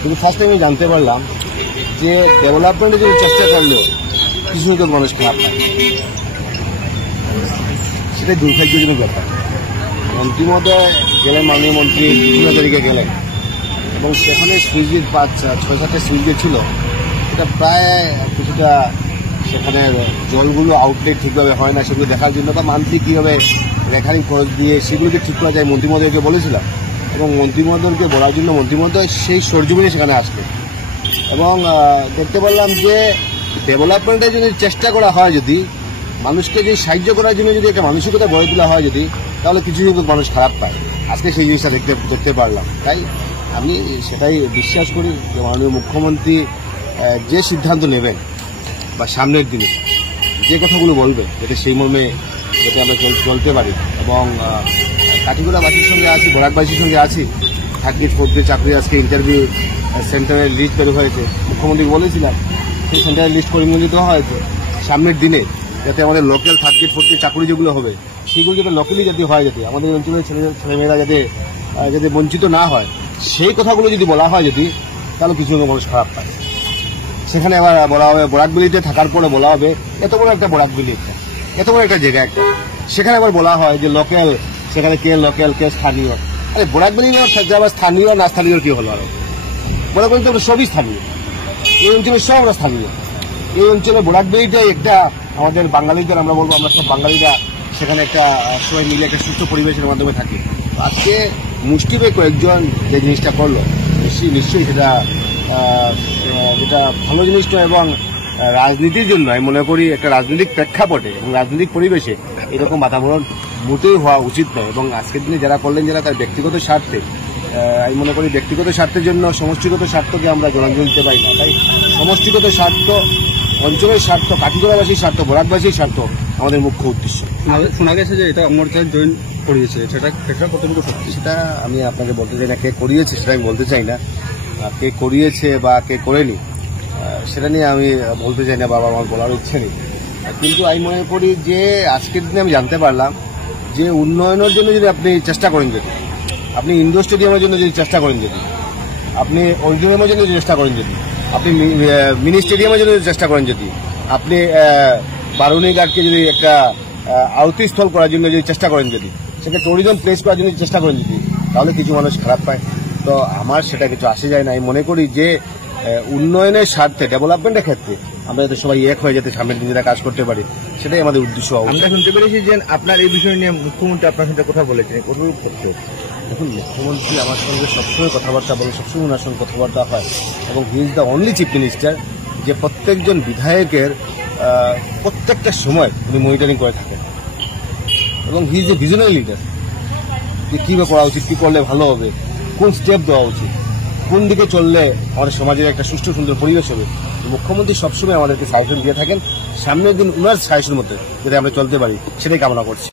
কিন্তু ফার্স্ট আমি জানতে পারলাম যে ডেভেলপমেন্টের যদি চেষ্টা করলো কিছু সংখ্যক মানুষ খারাপ হয়, সেটাই দুর্ভাগ্যজনক ব্যাপার। মন্ত্রী মহোদয় গেলেন, মাননীয় মন্ত্রী বিভিন্ন তারিখে গেলেন এবং সেখানে সুইচ গেট 6-7টা সুইচ গেট ছিল, এটা প্রায় কিছুটা সেখানে জলগুলো আউটলেট ঠিকভাবে হয় না, সেগুলো দেখার জন্য বা মান্থলি কীভাবে রেখারিং খরচ দিয়ে সেগুলোকে ঠিক করা যায় মন্ত্রী মহোদয়কে বলেছিলাম এবং মন্ত্রী মহোদয়কে বলার জন্য মন্ত্রী মহোদয় সেই সরজমিনে সেখানে আসবে এবং দেখতে পারলাম যে ডেভেলপমেন্টের জন্য চেষ্টা করা হয়, যদি মানুষকে যে সাহায্য করার জন্য যদি একটা মানসিকতা গড়ে তোলা হয় যদি, তাহলে কিছু সংখ্যক মানুষ খারাপ পায়। আজকে সেই জিনিসটা দেখতে পারলাম। তাই আমি সেটাই বিশ্বাস করি যে মাননীয় মুখ্যমন্ত্রী যে সিদ্ধান্ত নেবেন বা সামনের দিনে যে কথাগুলো বলবে যাতে সেই মর্মে যাতে আমরা চলতে পারি এবং কাঠিগড়াবাসীর সঙ্গে আছি, বরাকবাসীর সঙ্গে আছি। 3rd 4th চাকরি আজকে ইন্টারভিউ সেন্টারের লিস্ট বের হয়েছে, মুখ্যমন্ত্রী বলেছিলাম সেই সেন্টারের লিস্ট পরিমাণিত হয়েছে। সামনের দিনে যাতে আমাদের লোকাল 3rd 4th চাকরি যেগুলো হবে সেগুলো যাতে লোকালি যাতে হয়, যাতে আমাদের অঞ্চলের ছেলেমেয়েরা যাতে বঞ্চিত না হয়, সেই কথাগুলো যদি বলা হয় যদি, তাহলে কিছু মানুষ খারাপ পায়। সেখানে আবার বলা হবে বরাকবিলিতে থাকার পরে বলা হবে এত বড় একটা বরাকবিলি, এত বড় একটা জায়গা একটা, সেখানে আবার বলা হয় যে লোকাল, সেখানে কে লোকাল কে স্থানীয়। আরে বরাকবিলি আবার স্থানীয় না স্থানীয় কি হলো? আর বরাকবিলি তো সবই স্থানীয়, এই অঞ্চলের সব আমরা স্থানীয়। এই অঞ্চলে বরাকবিলিটাই একটা আমাদের বাঙালিদের, আমরা বলবো আমরা সব বাঙালিরা সেখানে একটা সবাই মিলে একটা সুস্থ পরিবেশের মাধ্যমে থাকি। আজকে মুষ্টিমেয় কয়েকজন যে জিনিসটা করলো, নিশ্চয়ই সেটা যেটা ভালো জিনিস নয় এবং রাজনীতির জন্য আমি মনে করি একটা রাজনৈতিক প্রেক্ষাপটে এবং রাজনৈতিক পরিবেশে এরকম বাতাবরণ মোটেই হওয়া উচিত নয়। এবং আজকের দিনে যারা করলেন, যারা তার ব্যক্তিগত স্বার্থে, আমি মনে করি ব্যক্তিগত স্বার্থের জন্য সমষ্টিগত স্বার্থকে আমরা জলাঞ্জলি দিতে পারি না। তাই সমষ্টিগত স্বার্থ, অঞ্চলের স্বার্থ, কাঠিগড়াবাসীর স্বার্থ, বরাকবাসীর স্বার্থ আমাদের মুখ্য উদ্দেশ্য। শোনা গেছে যে এটা অমরচাঁদ জয়েন করিয়েছে, সেটা কতটুকু সত্যি? সেটা আমি আপনাকে বলতে চাই না, কে করিয়েছে সেটা আমি বলতে চাই না, কে করিয়েছে বা কে করেনি সেটা নিয়ে আমি বলতে চাই না, বাবা আমার বলার ইচ্ছে নেই। কিন্তু আমি মনে করি যে আজকের দিনে আমি জানতে পারলাম যে উন্নয়নের জন্য যদি আপনি চেষ্টা করেন, যদি আপনি ইন্ডোর স্টেডিয়ামের জন্য যদি চেষ্টা করেন, যদি আপনি অডিটোরিয়ামের জন্য যদি চেষ্টা করেন, যদি আপনি মিনি স্টেডিয়ামের জন্য চেষ্টা করেন, যদি আপনি বারুণীঘাটকে যদি একটা আউটস্থল করার জন্য যদি চেষ্টা করেন, যদি সেটা ট্যুরিজম প্লেস করার জন্য চেষ্টা করেন যদি, তাহলে কিছু মানুষ খারাপ পায়। তো আমার সেটা কিছু আসে যায় না। আমি মনে করি যে উন্নয়নের স্বার্থে, ডেভেলপমেন্টের ক্ষেত্রে আমরা যাতে সবাই এক হয়ে যাতে সামনের দিনে কাজ করতে পারি, সেটাই আমাদের উদ্দেশ্য। আমরা শুনতে পেরেছি যে আপনার এই বিষয় নিয়ে মুখ্যমন্ত্রী আপনার সাথে কথা বলেছেন, কতটুকু ক্ষেত্রে? দেখুন, মুখ্যমন্ত্রী আমার সঙ্গে সবসময় কথাবার্তা বলে, সবসময় ওনার সঙ্গে কথাবার্তা হয় এবং he is the only chief minister যে প্রত্যেকজন বিধায়কের প্রত্যেকটা সময় উনি মনিটরিং করে থাকেন এবং he is a visionary leader যে কীভাবে করা উচিত, কী করলে ভালো হবে, কোন স্টেপ দেওয়া উচিত, কোন দিকে চললে আমাদের সমাজের একটা সুষ্ঠু সুন্দর পরিবেশ হবে। মুখ্যমন্ত্রী সবসময় আমাদেরকে সাজেশন দিয়ে থাকেন। সামনের দিন ওনার সাজেশনের মধ্যে যদি আমরা চলতে পারি, সেটাই কামনা করছি।